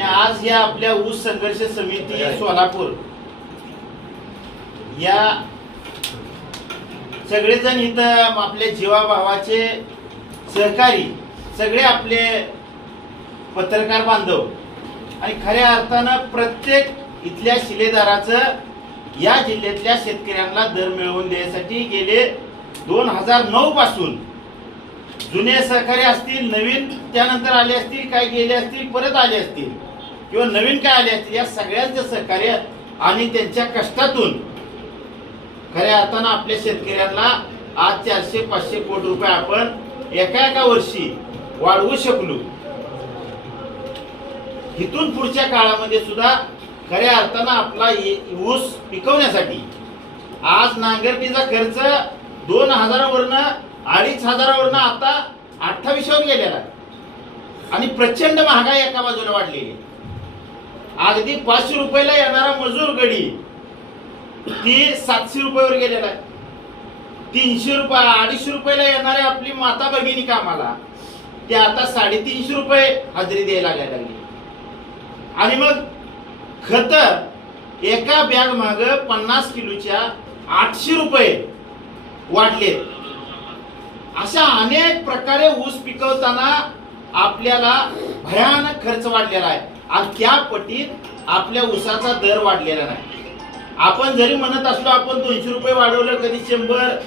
आणि आज या आपल्या ऊस संघर्ष समिती सोलापूर या सगळेजण इथं आपले जीवाभावाचे सहकारी सगळे आपले पत्रकार बांधव आणि खऱ्या अर्थानं प्रत्येक इथल्या शिलेदाराचं या जिल्ह्यातल्या शेतकऱ्यांना दर मिळवून देण्यासाठी गेले 2009 पासून जुने सहकारी असतील, नवीन त्यानंतर आले असतील, काय गेले असतील, परत आले असतील किंवा नवीन काय आले असतील, या सगळ्यांचं सहकार्य आणि त्यांच्या कष्टातून खऱ्या अर्थानं आपल्या शेतकऱ्यांना आज 400-500 कोटी रुपये आपण एका वर्षी वाढवू शकलो. इथून पुढच्या काळामध्ये सुद्धा खऱ्या अर्थानं आपला ऊस पिकवण्यासाठी आज नांगरटीचा खर्च 2000 वरनं 2500 वरनं आता 2800 गेलेला आहे आणि प्रचंड महागाई एका बाजूला वाढलेली. अगदी 500 रुपयाला येणारा मजूर गडी ती 700 रुपयावर गेलेला आहे. 300 रुपये 250 रुपयाला येणारे आपली माता भगिनी कामाला ते आता 350 रुपये हजेरी द्यायला लागली. आणि मग खत एका बॅग माग 50 किलोच्या 800 रुपये वाढले. अशा अनेक प्रकारे ऊस पिकवताना आपल्याला भयानक खर्च वाढलेला आहे आणि त्या पटीत आपल्या ऊसाचा दर वाढलेला नाही. आपण जरी म्हणत असलो आपण 200 रुपये वाढवलं, कधी 100,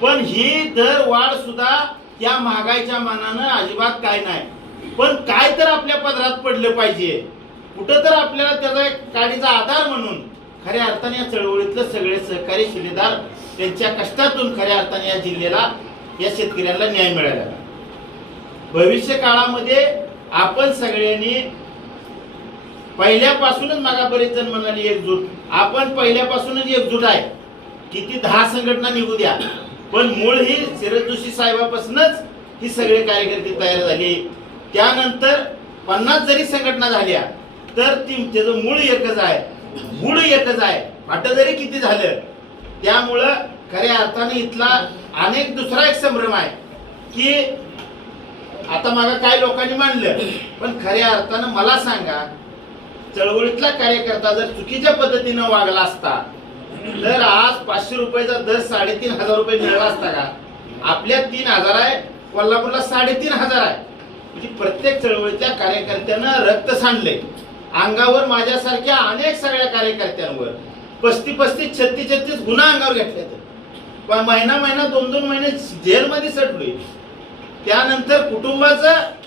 पण ही दर वाढ सुद्धा त्या महागाईच्या मानानं अजिबात काय नाही. पण काय तर आपल्या पदरात पडलं पाहिजे, कुठं तर आपल्याला त्याचा एक काडीचा आधार म्हणून खऱ्या अर्थाने या चळवळीतलं सगळे सहकारी शिलेदार त्यांच्या कष्टातून खऱ्या अर्थाने या जिल्ह्याला या शेतकऱ्यांना न्याय मिळाला. भविष्य काळामध्ये आपण सगळ्यांनी पहिल्यापासूनच मागा बरेच जण म्हणाले एकजूट, आपण पहिल्यापासूनच एकजूट आहे. किती 10 संघटना निघू द्या, पण मूळ ही शरद जोशी साहेबापासूनच ही सगळे कार्यकर्ते तयार झाले. त्यानंतर 50 जरी संघटना झाल्या तर त्याचं मूळ एकच आहे, गुळ एकच आहे. फाटं जरी किती झालं, त्यामुळं खऱ्या अर्थाने इथला अनेक दुसरा एक संभ्रम आहे की आता मागा काही लोकांनी मानलं, पण खऱ्या अर्थानं मला सांगा, चळवळीतला कार्यकर्ता जर चुकीच्या पद्धतीनं वागला असता तर आज 500 रुपयाचा दर 3500 रुपये मिळाला असता का? आपल्या 3000 आहे, कोल्हापूरला 3500 आहे. म्हणजे प्रत्येक चळवळीतल्या कार्यकर्त्यानं रक्त सांडले अंगावर. माझ्यासारख्या अनेक सगळ्या कार्यकर्त्यांवर 35-35, 36-36 गुन्हा अंगावर घेतले. पण महिना 2-2 महिने जेलमध्ये सटलोय. त्यानंतर कुटुंबाचं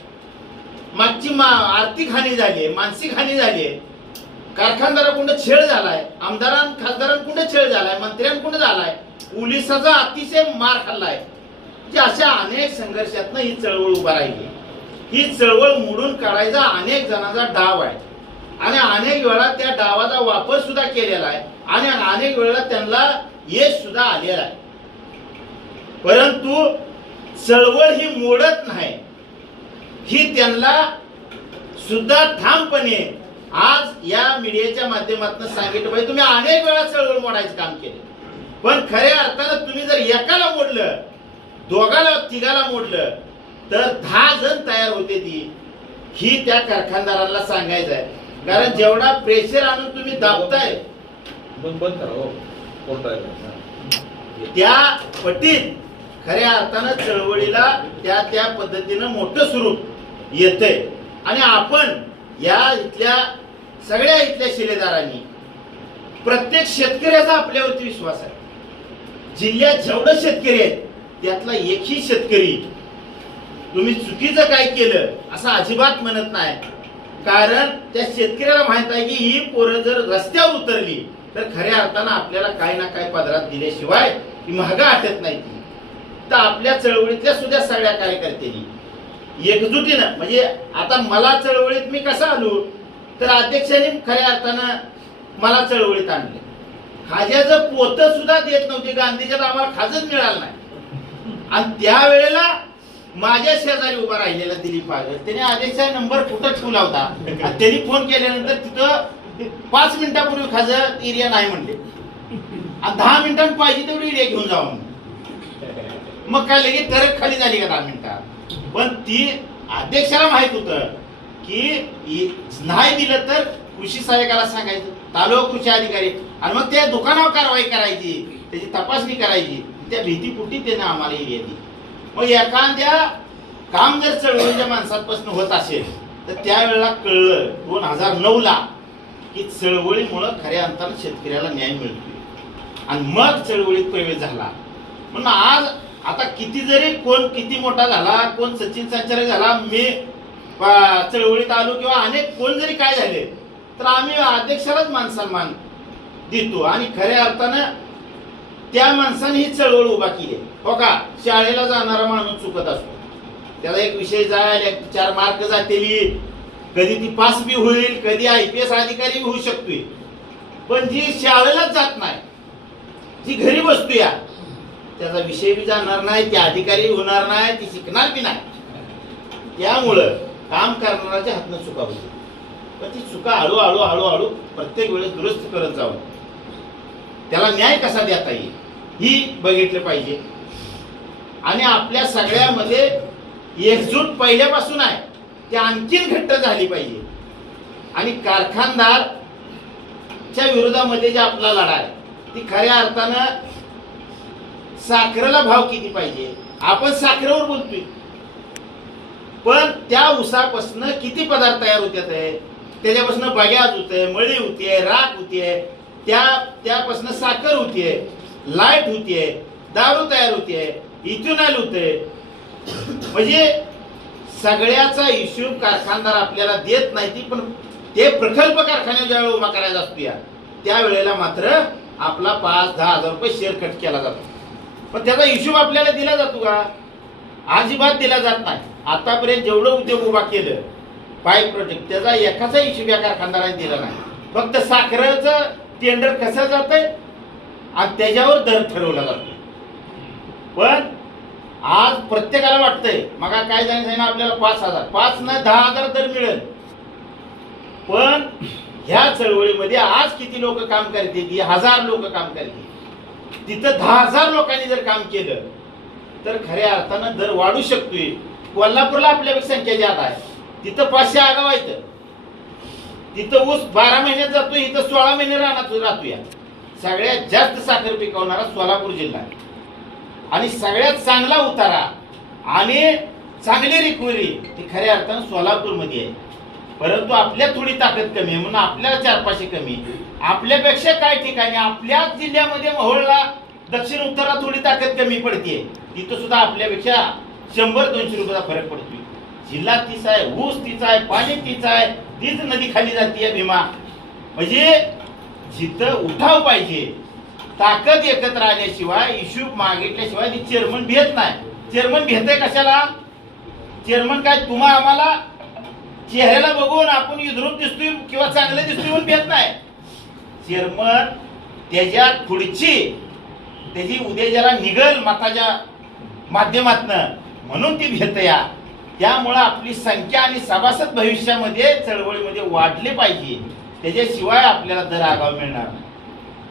मागची आर्थिक हानी झाली, मानसिक हानी झाली, कारखानदाराकडून छेड झालाय, खासदारांकडून छेड झालाय, मंत्र्यांकडून झालाय, पोलिसाचा अतिशय मार खाल्लाय. अशा अनेक संघर्षातनं ही चळवळ उभा राहिली. ही चळवळ मोडून काढायचा अनेक जणांचा डाव आहे आणि अनेक वेळा त्या डावाचा वापर सुद्धा केलेला आहे आणि अनेक वेळा त्यांना यश सुद्धा आलेलं आहे. परंतु चळवळ ही मोडत नाही, ही त्यांना सुद्धा ठामपणे आज या मीडियाच्या माध्यमातून सांगितलं पाहिजे. तुम्ही अनेक वेळा चळवळ मोडायचं काम केलं, पण खऱ्या अर्थानं तुम्ही जर एकाला मोडलं, दोघाला तिघाला मोडलं तर 10 जण तयार होते. ही त्या कारखानदारांना सांगायचं आहे. कारण जेवढा प्रेशर आणून तुम्ही दाबताय त्या पटीत खऱ्या अर्थानं चळवळीला त्या पद्धतीनं मोठं स्वरूप येतंय. आणि आपण या इथल्या सगळ्या इथल्या शिलेदारांनी प्रत्येक शेतकऱ्याचा आपल्यावरती विश्वास आहे. जिल्ह्यात जेवढे शेतकरी आहेत त्यातला एकही शेतकरी तुम्ही चुकीचं काय केलं असं अजिबात म्हणत नाही. कारण त्या शेतकऱ्याला माहित आहे की ही पोरं जर रस्त्यावर उतरली तर खऱ्या अर्थानं आपल्याला काही ना काही पदरात दिल्याशिवाय ती महागा हटत नाही. तर आपल्या चळवळीतल्या सुद्धा सगळ्या कार्यकर्त्यांनी एकजुटीनं, म्हणजे आता मला चळवळीत मी कसा आलो तर अध्यक्षांनी खऱ्या अर्थानं मला चळवळीत आणले. खाज्याचं पोतं सुद्धा देत नव्हते. गांधीच्यात आम्हाला खाजच मिळालं नाही आणि त्यावेळेला माझ्या शेजारी उभा राहिलेला दिलीप पागल त्याने अध्यक्षाचा नंबर कुठं ठेवला होता. त्यांनी फोन केल्यानंतर तिथं 5 मिनिटापूर्वी खाजं एरिया नाही म्हणले आणि 10 मिनिटांनी पाहिजे तेवढी एरिया घेऊन जाऊ म्हणून. मग काय लगेच तरक खाली झाली का 10 मिनिटात. पण ती अध्यक्षाला माहित होतं की नाही दिलं तर कृषी सहाय्यकाला सांगायचं, तालुका कृषी अधिकारी, आणि मग त्या दुकानावर कारवाई करायची, त्याची तपासणी करायची. त्या भीतीपुटी त्यानं आम्हाला एरिया दिली. मग एखाद्या काम जर चळवळीच्या माणसापासून होत असेल तर त्यावेळेला कळलं 2009ला की चळवळीमुळं खऱ्या अर्थानं शेतकऱ्याला न्याय मिळतोय, आणि मग चळवळीत प्रवेश झाला. म्हणून आज आता किती जरी कोण किती मोठा झाला, कोण सचिन संचालक झाला, मी चळवळीत आलो किंवा अनेक कोण जरी काय झाले, तर आम्ही अध्यक्षालाच मान सन्मान देतो. आणि खऱ्या अर्थानं त्या माणसाने ही चळवळ उभा केली. हो का, शाळेला जाणारा माणूस चुकत असतो, त्याला एक विषय जाईल, 4 मार्क जातील, कधी ती पास बी होईल, कधी IPS अधिकारी होऊ शकतोय. पण जी शाळेलाच जात नाही, जी घरी बसतो या, त्याचा विषय बी जाणार नाही, ते अधिकारी होणार नाही, ती शिकणार बी नाही. त्यामुळं काम करणाऱ्याच्या हातनं चुका होती, पण ती चुका हळूहळू हळूहळू प्रत्येक वेळेस दुरुस्त करत जावं, त्याला न्याय कसा देता येईल ही बघितलं पाहिजे. आणि आपल्या सगळ्यामध्ये एकजूट पहिल्यापासून आहे, ती आणखीन घट्ट झाली पाहिजे. आणि कारखानदारच्या विरोधामध्ये जे आपला लढा आहे, ती खऱ्या अर्थानं साखरेला भाव किती पाहिजे. आपण साखरेवर बोलतोय, पण त्या ऊसापासून किती पदार्थ तयार होतात, त्याच्यापासून बग्याज होते, मळी होतीये, राख होतीये, त्यापासून साखर होतीये, लाईट होतीये, दारू तयार होतीये, इथेनॉल होते. म्हणजे सगळ्याचा हिशोब कारखानदार आपल्याला देत नाही. ती पण ते प्रकल्प कारखान्यात ज्यावेळी उभा करायचा असतो या त्यावेळेला मात्र आपला 5-10 हजार रुपये शेअर कट केला जातो. पण त्याचा हिशोब आपल्याला दिला जातो का? अजिबात दिला जात नाही. आतापर्यंत जेवढं उद्योग उभा केलं पाईप प्रोजेक्ट, त्याचा एकाचा हिशोब या कारखानदाराने दिला नाही. फक्त साखरेचं टेंडर कसं जातंय आणि त्याच्यावर दर ठरवला जातो. पण आज प्रत्येकाला वाटतंय मग काय जाणं आपल्याला 5,000, 5 न 10,000 दर मिळेल. पण ह्या चळवळीमध्ये आज किती लोक काम करते? 1000 लोक काम करते. तिथं 10,000 लोकांनी जर काम केलं तर खऱ्या अर्थानं दर वाढू शकतोय. कोल्हापूरला आपल्यापेक्षा संख्या जास्त आहे, तिथं 500 आगाव आहेत, तिथं ऊस 12 महिन्यात जातोय, इथं 16 महिने राहणार राहतोय. सगळ्यात जास्त साखर पिकवणारा सोलापूर जिल्हा आहे, आणि सगळ्यात चांगला उतारा आणि चांगली रिकव्हरी ही खऱ्या अर्थानं सोलापूरमध्ये आहे. परंतु आपल्या थोडी ताकद कमी आहे, म्हणून आपल्याला 4-5 कमी. आपल्यापेक्षा काही ठिकाणी आपल्याच जिल्ह्यामध्ये मोहोळला दक्षिण उत्तराला थोडी ताकद कमी पडते, तिथं सुद्धा आपल्यापेक्षा 100-200 रुपयाचा फरक पडतोय. जिल्हा तीच आहे, ऊस तीच आहे, पाणी तीच आहे, तीच नदी खाली जाते भीमा. म्हणजे जिथं उठाव पाहिजे, ताकद एकत्र आल्याशिवाय, हिशोब मागितल्याशिवाय ती चेअरमन भेट नाही. चेअरमन भेटय कशाला? चेअरमन काय तुम्हा आम्हाला चेहऱ्याला बघून आपण युद्रूप दिसतोय किंवा चांगलं दिसतोय म्हणून भेट नाही. चेअरमन त्याच्या पुढची त्याची उद्या ज्याला निघल मताच्या माध्यमातनं म्हणून ती भेट या. त्यामुळं आपली संख्या आणि सभासद भविष्यामध्ये चळवळीमध्ये वाढले पाहिजे, त्याच्याशिवाय आपल्याला दर आगाव मिळणार नाही.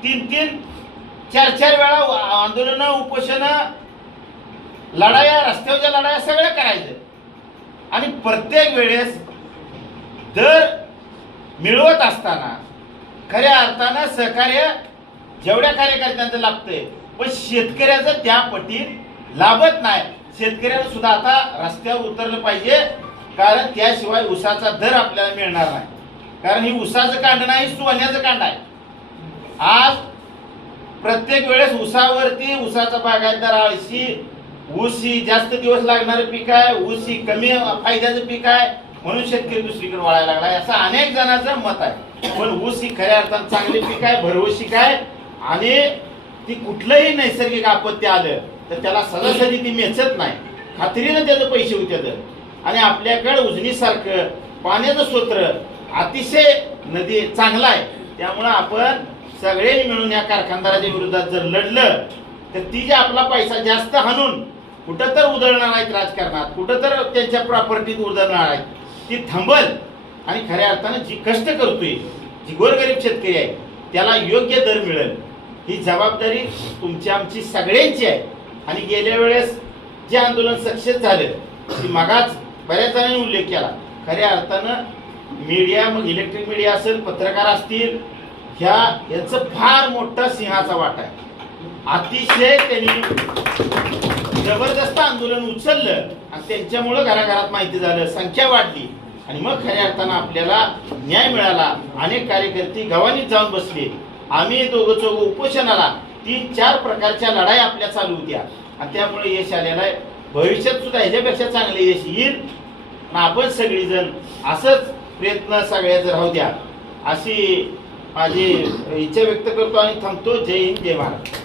3-3, 4-4 वेळा आंदोलन, उपोषण, लढाया, रस्त्यावरच्या लढाया सगळं करायचं, आणि प्रत्येक वेळेस दर मिळवत असताना खऱ्या अर्थानं सहकार्य जेवढ्या कार्यकर्त्यांचं लागतंय, पण शेतकऱ्याचं त्या पटीत लाभत नाही. शेतकऱ्याला सुद्धा आता रस्त्यावर उतरलं पाहिजे, कारण त्याशिवाय ऊसाचा दर आपल्याला मिळणार नाही. कारण ही ऊसाचं कांड नाही, सोन्याचं कांड आहे. आज प्रत्येक वेळेस ऊसावरती ऊसाचा बागायतदार आळशी, ऊस ही जास्त दिवस लागणारं पीक आहे, ऊस ही कमी फायद्याचं पीक आहे म्हणून शेतकरी दुसरीकडे वळायला लागला, असं अनेक जणांचं मत आहे. पण ऊस ही खऱ्या अर्थानं चांगली पीक आहे, भरवशीक आहे, आणि ती कुठलंही नैसर्गिक आपत्ती आलं तर त्याला सदासदी ती मेचत नाही, खात्रीनं त्याचे पैसे होते. आणि आपल्याकडे उजनीसारखं पाण्याचं स्तोत्र अतिशय नदी चांगला आहे. त्यामुळं आपण सगळ्यांनी मिळून या कारखानदाराच्या विरोधात जर लढलं तर ती जे आपला पैसा जास्त हाणून कुठं तर उधळणार आहेत राजकारणात, कुठं तर त्यांच्या प्रॉपर्टीत उधळणार आहेत, ती थांबल. आणि खऱ्या अर्थानं जी कष्ट करतोय, जी गोरगरीब शेतकरी आहे, त्याला योग्य दर मिळेल, ही जबाबदारी तुमची आमची सगळ्यांची आहे. आणि गेल्या वेळेस जे आंदोलन सक्सेस झालं, ती मागाच बऱ्याच जणांनी उल्लेख केला, खऱ्या अर्थानं मीडिया, मग इलेक्ट्रिक मीडिया असेल, पत्रकार असतील, यांचं फार मोठा सिंहाचा वाटा आहे. अतिशय त्यांनी जबरदस्त आंदोलन उचललं आणि त्यांच्यामुळं घराघरात माहिती झालं, संख्या वाढली आणि मग खऱ्या अर्थानं आपल्याला न्याय मिळाला. अनेक कार्यकर्ते गव्हाणीत जाऊन बसले. आम्ही दोघं चौघं उपोषणाला 3-4 प्रकारच्या लढाई आपल्या चालू होत्या आणि त्यामुळे यश आलेलं आहे. भविष्यात सुद्धा ह्याच्यापेक्षा चांगले यश येईल. आपण सगळीजण असंच प्रयत्न सगळ्याच राहू द्या अशी माझी इच्छा व्यक्त करतो आणि थांबतो. जय हिंद, जय महाराष्ट्र.